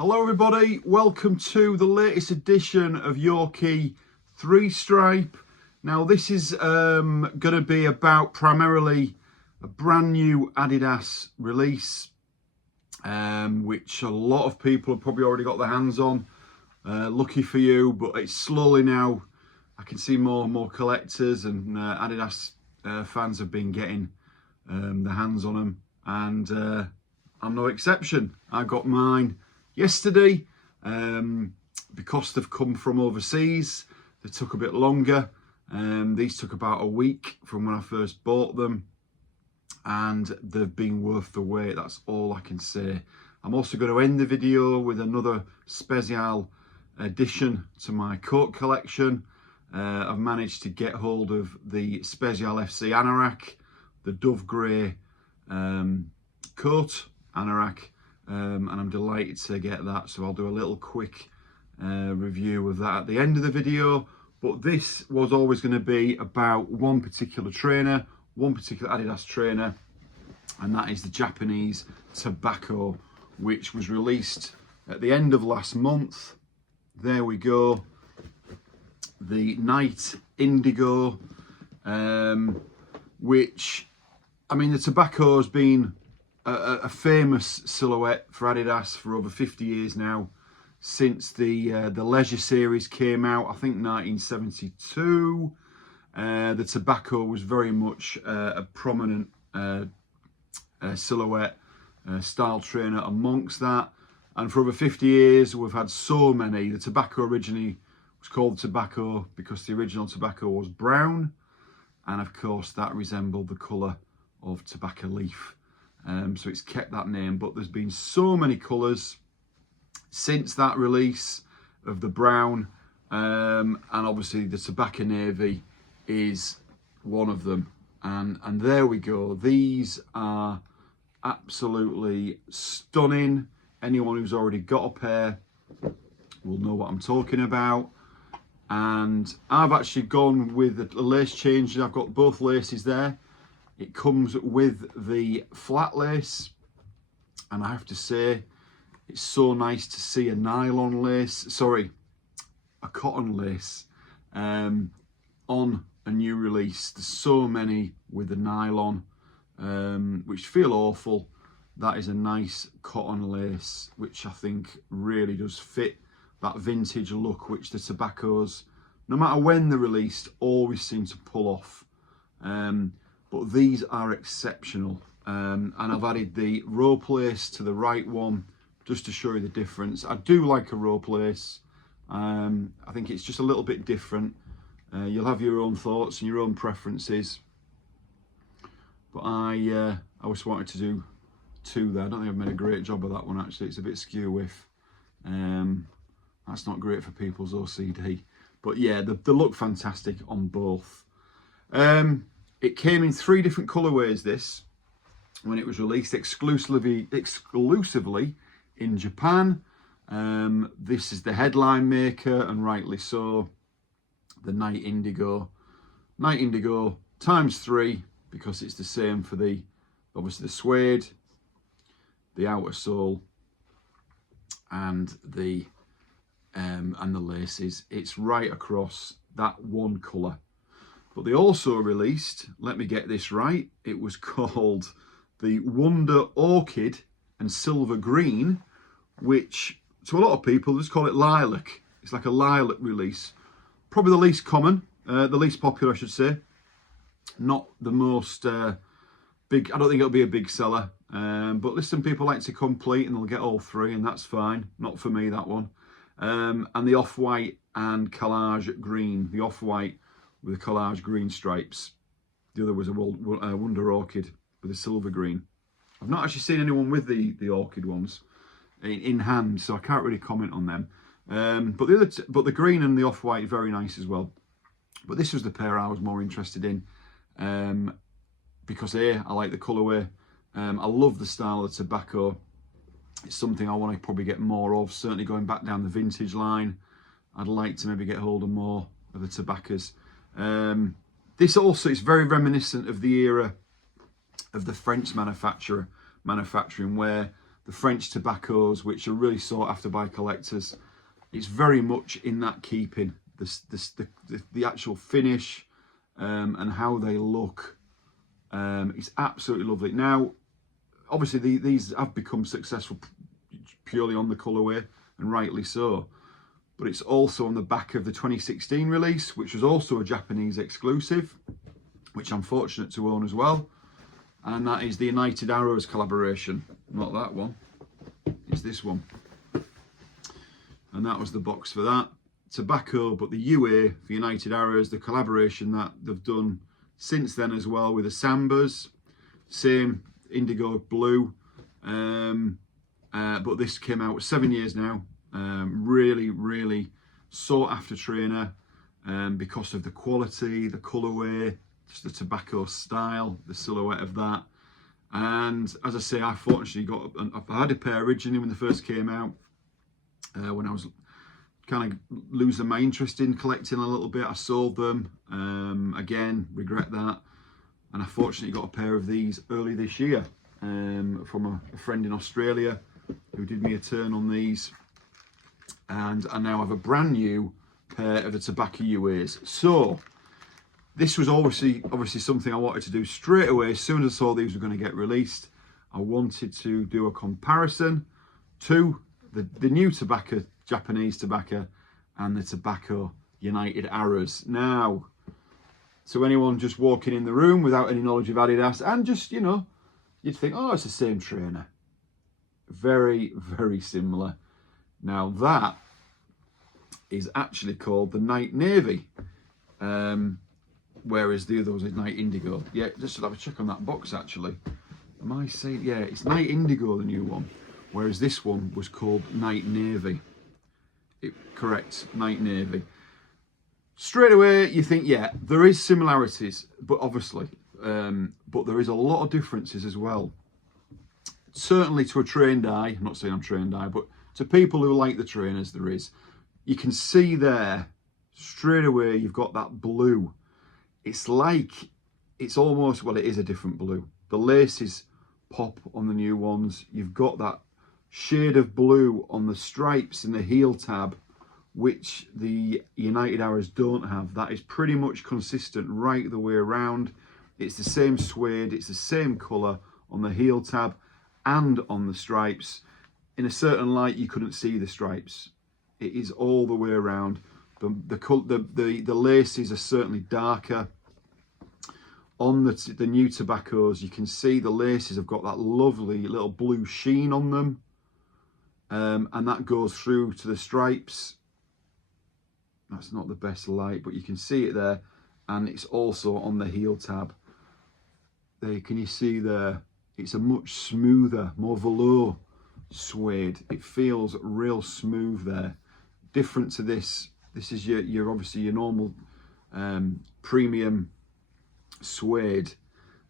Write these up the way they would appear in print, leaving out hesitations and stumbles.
Hello everybody, welcome to the latest edition of Yorkshire 3-stripe. Now this is going to be about primarily a brand new Adidas release, which a lot of people have probably already got their hands on. Lucky for you, but it's slowly now, I can see more and more collectors and Adidas fans have been getting their hands on them, and I'm no exception. I got mine yesterday. Because they've come from overseas, they took a bit longer. These took about a week from when I first bought them, and they've been worth the wait. That's all I can say. I'm also going to end the video with another Spezial addition to my coat collection. I've managed to get hold of the Spezial FC anorak, the dove grey coat anorak. And I'm delighted to get that, so I'll do a little quick review of that at the end of the video. But this was always going to be about one particular trainer, one particular Adidas trainer, and that is the Japanese Tobacco, which was released at the end of last month. There we go, the Night Indigo, which, I mean, the Tobacco has been a famous silhouette for Adidas for over 50 years now, since the Leisure series came out, I think 1972. The Tobacco was very much a prominent silhouette style trainer amongst that, and for over 50 years we've had so many. The Tobacco originally was called Tobacco because the original Tobacco was brown, and of course that resembled the colour of tobacco leaf. So it's kept that name, but there's been so many colours since that release of the brown, and obviously the tobacco navy is one of them. And there we go. These are absolutely stunning. Anyone who's already got a pair will know what I'm talking about. And I've actually gone with the lace change. I've got both laces there. It comes with the flat lace, and I have to say, it's so nice to see a nylon lace, sorry, a cotton lace on a new release. There's so many with the nylon, which feel awful. That is a nice cotton lace, which I think really does fit that vintage look, which the Tobaccos, no matter when they're released, always seem to pull off. But these are exceptional, and I've added the rope lace to the right one just to show you the difference. I do like a rope lace. I think it's just a little bit different. You'll have your own thoughts and your own preferences, but I always wanted to do two there. I don't think I've made a great job of that one, actually. It's a bit skew with. That's not great for people's OCD, but yeah, they look fantastic on both. It came in 3 different colourways, this, when it was released exclusively in Japan. This is the headline maker, and rightly so, the Night Indigo. Night Indigo times 3, because it's the same for the, obviously, the suede, the outer sole, and the laces. It's right across that one colour. But they also released, let me get this right, it was called the Wonder Orchid and Silver Green, which to a lot of people just call it lilac. It's like a lilac release. Probably the least common, the least popular, I should say. Not the most big, I don't think it'll be a big seller. But listen, people like to complete and they'll get all 3, and that's fine. Not for me, that one. And the off-white and collage green. The off-white with the collage green stripes. The other was a Wonder Orchid with a silver green. I've not actually seen anyone with the orchid ones in hand, so I can't really comment on them. But the green and the off-white, very nice as well. But this was the pair I was more interested in, because I like the colourway. I love the style of the Tobacco. It's something I want to probably get more of, certainly going back down the vintage line. I'd like to maybe get hold of more of the Tobaccos. This also is very reminiscent of the era of the French manufacturing, where the French tobaccos, which are really sought after by collectors. It's very much in that keeping. The actual finish and how they look, it's absolutely lovely. Now, obviously, these have become successful purely on the colourway, and rightly so. But it's also on the back of the 2016 release, which was also a Japanese exclusive, which I'm fortunate to own as well. And that is the United Arrows collaboration. Not that one, it's this one. And that was the box for that. Tobacco, but the UA for United Arrows, the collaboration that they've done since then as well with the Sambas. Same indigo blue. But this came out 7 years now. Really, really sought after trainer because of the quality, the colourway, just the tobacco style, the silhouette of that. And as I say, I fortunately I had a pair originally when they first came out, when I was kind of losing my interest in collecting a little bit. I sold them, again, regret that. And I fortunately got a pair of these early this year from a friend in Australia who did me a turn on these. And I now have a brand new pair of the tobacco UAs. So this was obviously something I wanted to do straight away. As soon as I saw these were going to get released, I wanted to do a comparison to the new tobacco, Japanese tobacco, and the tobacco United Arrows. Now, to anyone just walking in the room without any knowledge of Adidas, and just, you know, you'd think, oh, it's the same trainer. Very, very similar. Now that is actually called the Night Navy, whereas the other was a Night Indigo. Yeah, just to have a check on that box actually. Am I saying, yeah, it's Night Indigo, the new one, whereas this one was called Night Navy. Correct, Night Navy. Straight away you think, yeah, there is similarities, but obviously, but there is a lot of differences as well. Certainly to a trained eye, I'm not saying I'm trained eye, but to people who like the trainers, there is. You can see there, straight away, you've got that blue. It's like, it's almost, well, it is a different blue. The laces pop on the new ones. You've got that shade of blue on the stripes in the heel tab, which the United Arrows don't have. That is pretty much consistent right the way around. It's the same suede, it's the same colour on the heel tab and on the stripes. In a certain light, you couldn't see the stripes. It is all the way around. The laces are certainly darker. On the new tobaccos, you can see the laces have got that lovely little blue sheen on them. And that goes through to the stripes. That's not the best light, but you can see it there. And it's also on the heel tab. There, can you see there? It's a much smoother, more velour suede. It feels real smooth there. Different to this. This is your obviously your normal premium suede,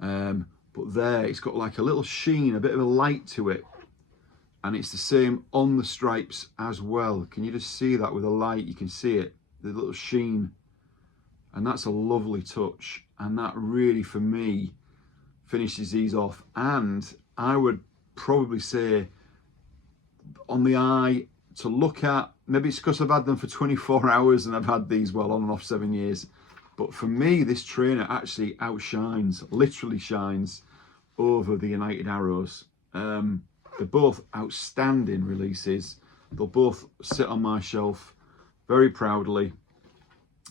but there it's got like a little sheen, a bit of a light to it, and it's the same on the stripes as well. Can you just see that with a light? You can see it, the little sheen, and that's a lovely touch, and that really for me finishes these off. And I would probably say on the eye to look at, maybe it's because I've had them for 24 hours and I've had these well on and off 7 years, but for me this trainer actually outshines, literally shines over the United Arrows. They're both outstanding releases. They'll both sit on my shelf very proudly,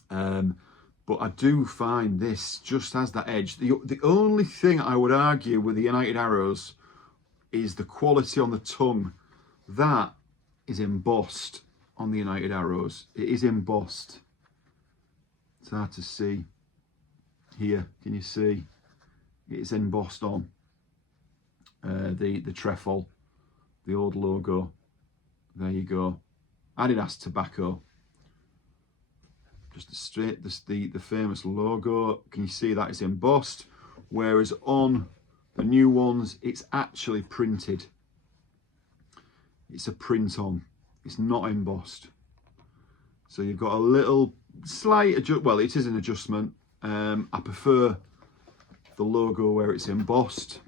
but I do find this just has that edge. The only thing I would argue with the United Arrows is the quality on the tongue. That is embossed on the United Arrows. It is embossed. It's hard to see. Here, can you see? It's embossed on the trefoil, the old logo. There you go. Adidas tobacco. Just straight, the famous logo. Can you see that it's embossed? Whereas on the new ones, it's actually printed. It's a print on. It's not embossed. So you've got a little slight well, it is an adjustment. I prefer the logo where it's embossed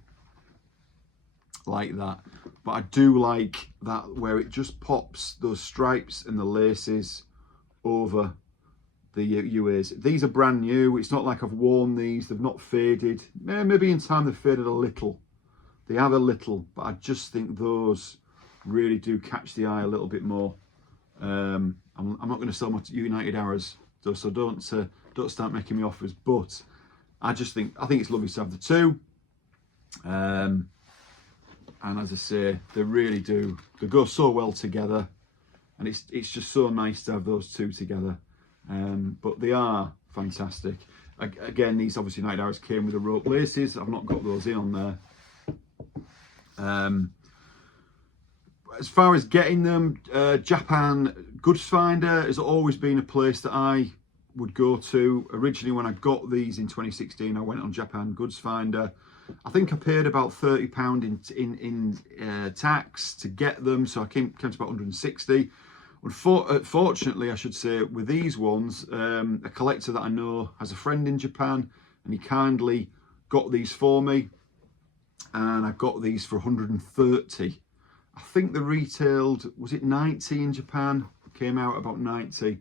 like that. but I do like that where it just pops those stripes and the laces over the UAs. These are brand new. It's not like I've worn these. They've not faded. Maybe in time they've faded a little. They have a little, but I just think those really do catch the eye a little bit more. I'm not going to sell my United Arrows, so don't start making me offers. But I think it's lovely to have the two. And as I say, they really do. They go so well together, and it's just so nice to have those two together. But they are fantastic. Again, these obviously United Arrows came with the rope laces. I've not got those in on there. As far as getting them, Japan Goods Finder has always been a place that I would go to. Originally, when I got these in 2016, I went on Japan Goods Finder. I think I paid about £30 in tax to get them, so I came to about 160. Fortunately, I should say, with these ones, a collector that I know has a friend in Japan, and he kindly got these for me, and I got these for 130. I think they retailed, was it 90 in Japan? Came out about 90,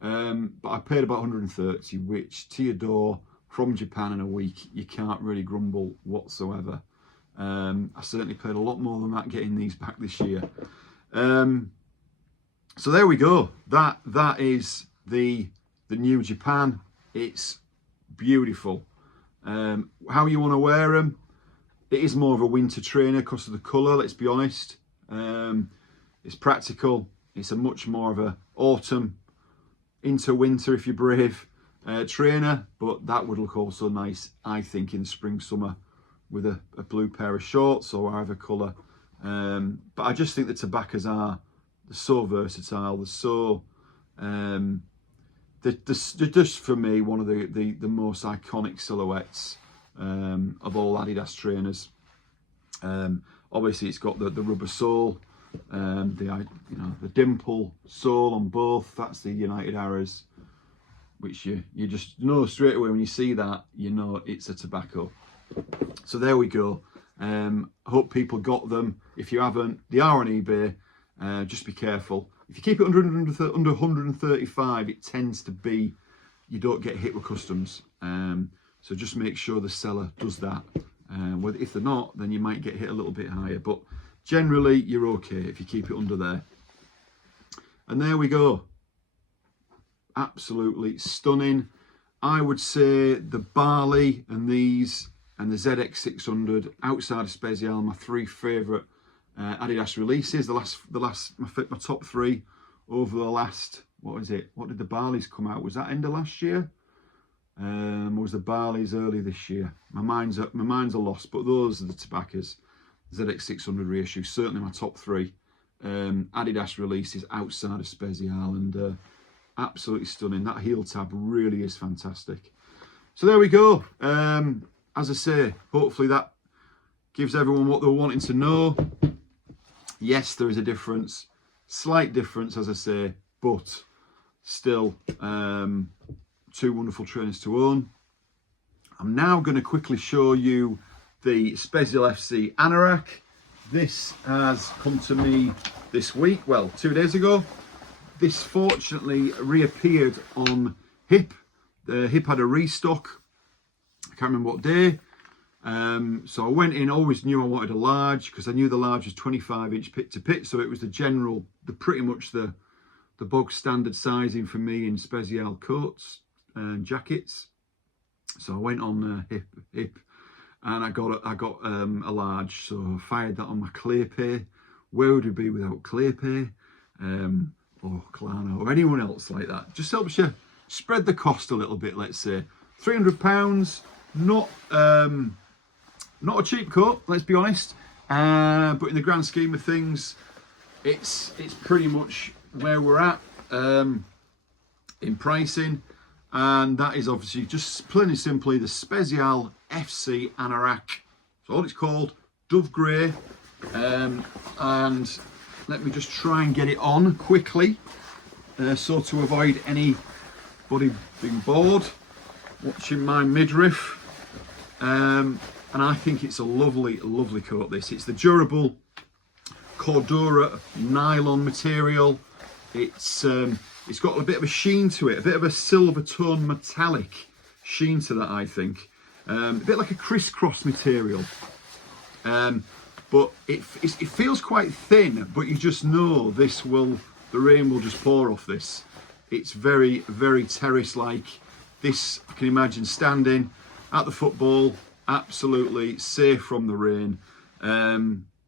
but I paid about 130, which to your door from Japan in a week, you can't really grumble whatsoever. I certainly paid a lot more than that getting these back this year. So there we go. That is the new Japan. It's beautiful. How you want to wear them? It is more of a winter trainer because of the colour, let's be honest. It's practical. It's a much more of a autumn into winter, if you're brave, trainer, but that would look also nice, I think, in spring, summer with a blue pair of shorts or whatever colour. But I just think the tobaccos they're so versatile. They're so, they're just for me one of the most iconic silhouettes of all Adidas trainers. Obviously, it's got the rubber sole, the dimple sole on both. That's the United Arrows, which you just know straight away when you see that, you know it's a tobacco. So there we go. I hope people got them. If you haven't, they are on eBay. Just be careful. If you keep it under 135, it tends to be, you don't get hit with customs. So just make sure the seller does that. If they're not, then you might get hit a little bit higher. But generally, you're okay if you keep it under there. And there we go. Absolutely stunning. I would say the Barley and these and the ZX600 outside of Spezial, my three favourite Adidas releases. My top three over the last, what did the Barleys come out? Was that end of last year? Or was the Barleys early this year? My mind's a loss, but those are the tobaccos. ZX600 reissue, certainly my top three Adidas releases outside of Spezial, and absolutely stunning. That heel tab really is fantastic. So there we go. As I say, hopefully that gives everyone what they're wanting to know. Yes, there is a difference, slight difference, as I say, but still two wonderful trainers to own. I'm now going to quickly show you the Spezial FC anorak. This has come to me this week, well, 2 days ago. This fortunately reappeared on Hip. The Hip had a restock. I can't remember what day. So I went in, always knew I wanted a large because I knew the large was 25-inch pit to pit. So it was pretty much the bog standard sizing for me in Spezial coats and jackets. So I went on Hip, and I got a large. So I fired that on my Clearpay. Where would we be without Clearpay? Or Klarna or anyone else like that? Just helps you spread the cost a little bit, let's say. £300, not a cheap coat, let's be honest. But in the grand scheme of things, it's pretty much where we're at in pricing. And that is obviously just plain and simply the Spezial FC anorak. That's all it's called, dove grey. And let me just try and get it on quickly, so to avoid anybody being bored watching my midriff. And I think it's a lovely, lovely coat, this. It's the durable Cordura nylon material. It's got a bit of a sheen to it, a bit of a silver tone metallic sheen to that, I think. A bit like a crisscross material. But it feels quite thin, but you just know the rain will just pour off this. It's very, very terrace-like. This, I can imagine standing at the football, absolutely safe from the rain.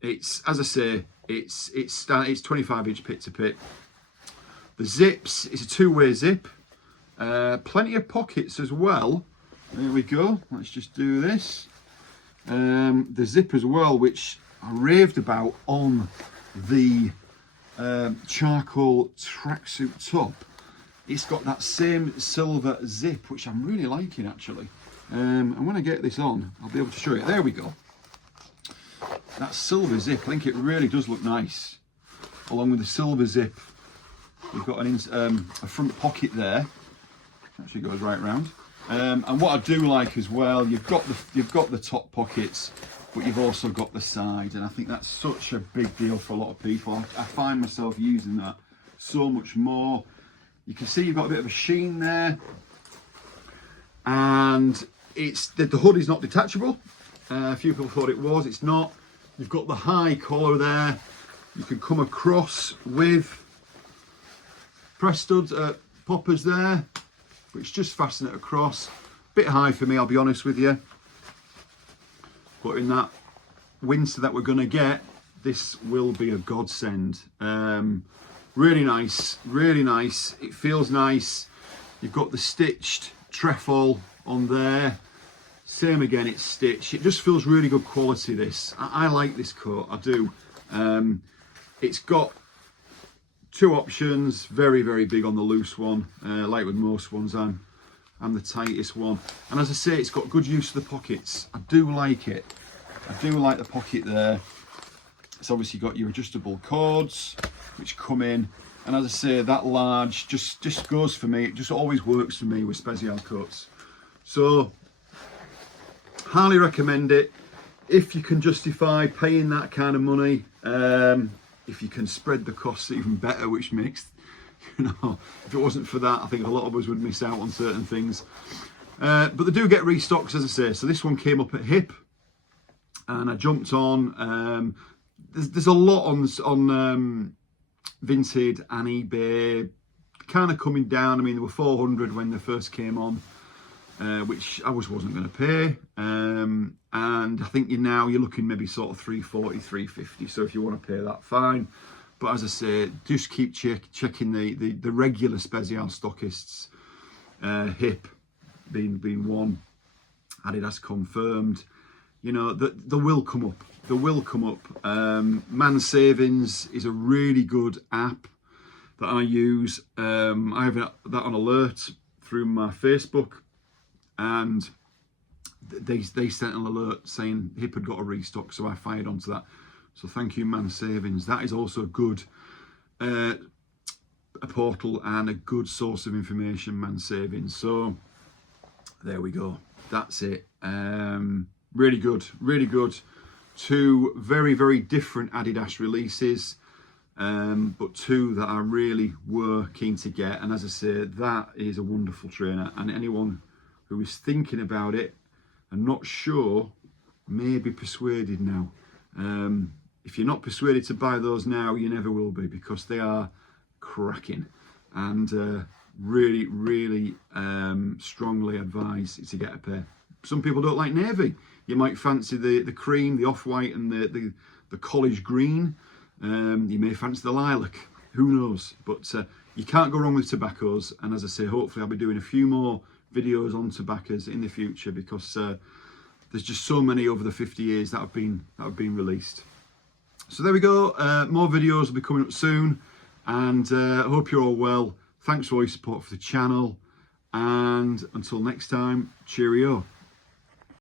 It's, as I say, it's 25-inch pit to pit. The zips, it's a two-way zip. Plenty of pockets as well. There we go. Let's just do this. The zip as well, which I raved about on the charcoal tracksuit top. It's got that same silver zip, which I'm really liking actually. And when I get this on, I'll be able to show you. There we go. That silver zip, I think it really does look nice. Along with the silver zip, we've got a front pocket there. Actually goes right round. And what I do like as well, you've got the top pockets, but you've also got the side, and I think that's such a big deal for a lot of people. I find myself using that so much more. You can see you've got a bit of a sheen there, and the hood is not detachable. A few people thought it was. It's not. You've got the high collar there. You can come across with press studs, poppers there, which just fasten it across. Bit high for me, I'll be honest with you. But in that winter that we're going to get, this will be a godsend. Really nice, really nice. It feels nice. You've got the stitched trefoil on there. Same again, it's stitched. It just feels really good quality, this. I like this coat, I do. It's got two options, very, very big on the loose one. Like with most ones, I'm the tightest one. And as I say, it's got good use of the pockets. I do like it. I do like the pocket there. It's obviously got your adjustable cords, which come in. And as I say, that large just goes for me. It just always works for me with Spezial coats. So, highly recommend it. If you can justify paying that kind of money, if you can spread the costs even better, which makes, if it wasn't for that, I think a lot of us would miss out on certain things. But they do get restocks, as I say. So this one came up at hip, and I jumped on. There's a lot on Vinted and eBay, kind of coming down. I mean, there were 400 when they first came on, which I wasn't going to pay. And I think you're looking maybe sort of 340, 350. So if you want to pay that, fine. But as I say, just keep checking the regular Spezial stockists. Hip being one, Adidas confirmed. They will come up. They will come up. Man Savings is a really good app that I use. I have that on alert through my Facebook, and they sent an alert saying Hip had got a restock, so I fired onto that. So thank you, Man Savings. That is also a good a portal and a good source of information, Man Savings. So there we go. That's it. Really good, really good. Two very, very different Adidas releases, but two that I really were keen to get. And as I say, that is a wonderful trainer. And anyone who is thinking about it and not sure may be persuaded now. If you're not persuaded to buy those now, you never will be, because they are cracking. And really, really strongly advise to get a pair. Some people don't like navy. You might fancy the cream, the off-white, and the college green. You may fancy the lilac. Who knows? But you can't go wrong with tobaccos. And as I say, hopefully I'll be doing a few more videos on tobaccos in the future, because there's just so many over the 50 years that have been released. So there we go. More videos will be coming up soon, and I hope you're all well. Thanks for all your support for the channel, and until next time, cheerio.